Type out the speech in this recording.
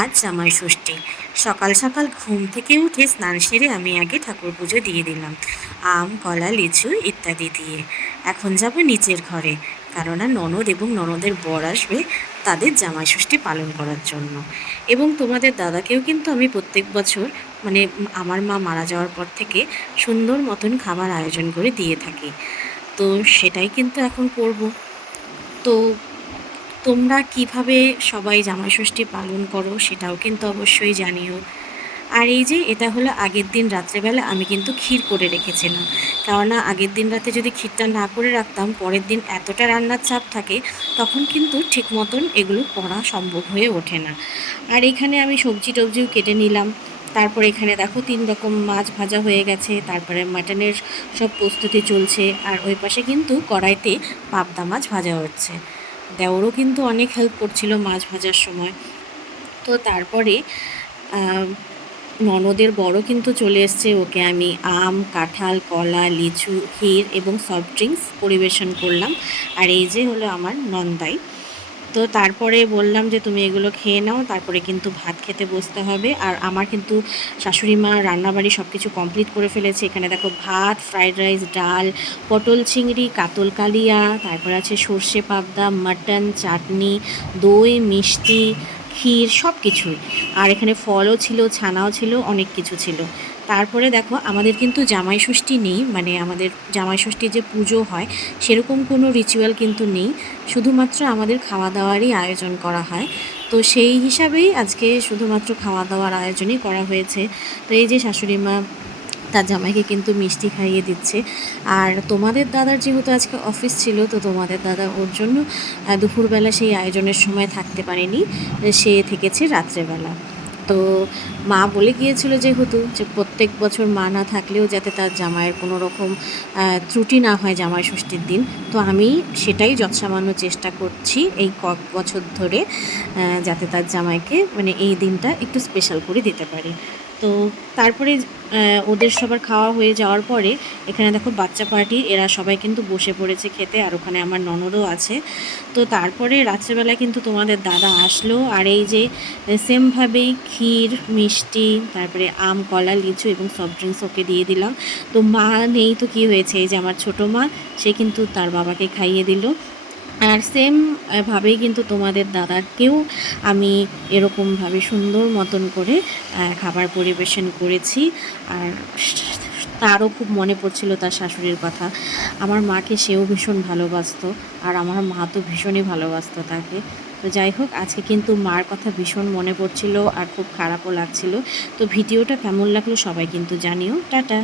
আজ জামাই ষষ্ঠী। সকাল সকাল ঘুম থেকে উঠে স্নান সেরে আমি আগে ঠাকুর পুজো দিয়ে দিলাম, আম কলা লিচু ইত্যাদি দিয়ে। এখন যাব নিচের ঘরে, কেননা ননদ এবং ননদের বর আসবে তাদের জামাই ষষ্ঠী পালন করার জন্য। এবং তোমাদের দাদাকেও কিন্তু আমি প্রত্যেক বছর মানে আমার মা মারা যাওয়ার পর থেকে সুন্দর মতন খাবার আয়োজন করে দিয়ে থাকি। তো সেটাই কিন্তু এখন করব। তো তোমরা কিভাবে সবাই জামাই ষষ্ঠী পালন করো সেটাও কিন্তু অবশ্যই জানিও। আর এই যে এটা হলো আগের দিন রাত্রেবেলা আমি কিন্তু ক্ষীর করে রেখেছিলাম, কেননা আগের দিন রাতে যদি ক্ষীরটা না করে রাখতাম পরের দিন এতটা রান্নার চাপ থাকে, তখন কিন্তু ঠিক মতন এগুলো করা সম্ভব হয়ে ওঠে না। আর এখানে আমি সবজি টবজিও কেটে নিলাম। তারপর এখানে দেখো 3 রকম মাছ ভাজা হয়ে গেছে, তারপরে মাটনের সব প্রস্তুতি চলছে। আর ওই পাশে কিন্তু কড়াইতে পাবদা মাছ ভাজা হচ্ছে। দেওরও কিন্তু অনেক হেল্প করছিল মাছ ভাজার সময়। তো তারপরে ননদের বড় কিন্তু চলে এসছে, ওকে আমি আম কাঁঠাল কলা লিচু ক্ষীর এবং সফট ড্রিঙ্কস পরিবেশন করলাম। আর এই যে হলো আমার নন্দাই। তো তারপরে বললাম যে তুমি এগুলো খেয়ে নাও, তারপরে কিন্তু ভাত খেতে বসতে হবে। আর আমার কিন্তু শাশুড়ি মা রান্নাবাড়ি সব কিছু কমপ্লিট করে ফেলেছে। এখানে দেখো ভাত, ফ্রাইড রাইস, ডাল, পটল চিংড়ি, কাতল কালিয়া, তারপর আছে সর্ষে পাবদা, মাটন, চাটনি, দই, মিষ্টি, ক্ষীর সব কিছুই। আর এখানে ফলও ছিল, ছানাও ছিল, অনেক কিছু ছিল। তারপরে দেখো আমাদের কিন্তু জামাই ষষ্ঠী নেই, মানে আমাদের জামাই ষষ্ঠীর যে পুজো হয় সেরকম কোনো রিচুয়াল কিন্তু নেই, শুধুমাত্র আমাদের খাওয়া দাওয়ারই আয়োজন করা হয়। তো সেই হিসাবেই আজকে শুধুমাত্র খাওয়া দাওয়ার আয়োজনই করা হয়েছে। তো এই যে শাশুড়ি মা তার জামাইকে কিন্তু মিষ্টি খাইয়ে দিচ্ছে। আর তোমাদের দাদার যেহেতু আজকে অফিস ছিল, তো তোমাদের দাদা ওর জন্য দুপুরবেলা সেই আয়োজনের সময় থাকতে পারেনি, সে থেকেছে রাত্রেবেলা। তো মা বলে গিয়েছিল যেহেতু যে প্রত্যেক বছর মা না থাকলেও যাতে তার জামাইয়ের কোনো রকম ত্রুটি না হয় জামাই ষষ্ঠীর দিন, তো আমি সেটাই যৎসামান্য চেষ্টা করছি এই কয়েক বছর ধরে, যাতে তার জামাইকে মানে এই দিনটা একটু স্পেশাল করে দিতে পারি। তো তারপরে ওদের সবার খাওয়া হয়ে যাওয়ার পরে এখানে দেখো বাচ্চা পার্টি এরা সবাই কিন্তু বসে পড়েছে খেতে, আর ওখানে আমার ননদও আছে। তো তারপরে রাত্রেবেলায় কিন্তু তোমাদের দাদা আসলো, আর এই যে সেমভাবেই ক্ষীর মিষ্টি তারপরে আম কলা লিচু এবং সফট ড্রিঙ্কস ওকে দিয়ে দিলাম। তো মা নেই তো কী হয়েছে, এই যে আমার ছোটো মা, সে কিন্তু তার বাবাকে খাইয়ে দিল। আর সেম ভাবেই কিন্তু তোমাদের দাদাকেও আমি এরকমভাবে সুন্দর মতন করে খাবার পরিবেশন করেছি। আর তারও খুব মনে পড়ছিল তার শাশুড়ির কথা। আমার মাকে সেও ভীষণ ভালোবাসতো, আর আমার মা তো ভীষণই ভালোবাসতো তাকে। তো যাই হোক, আজকে কিন্তু মার কথা ভীষণ মনে পড়ছিল আর খুব খারাপও লাগছিল। তো ভিডিওটা কেমন লাগলো সবাই কিন্তু জানিও। টাটা।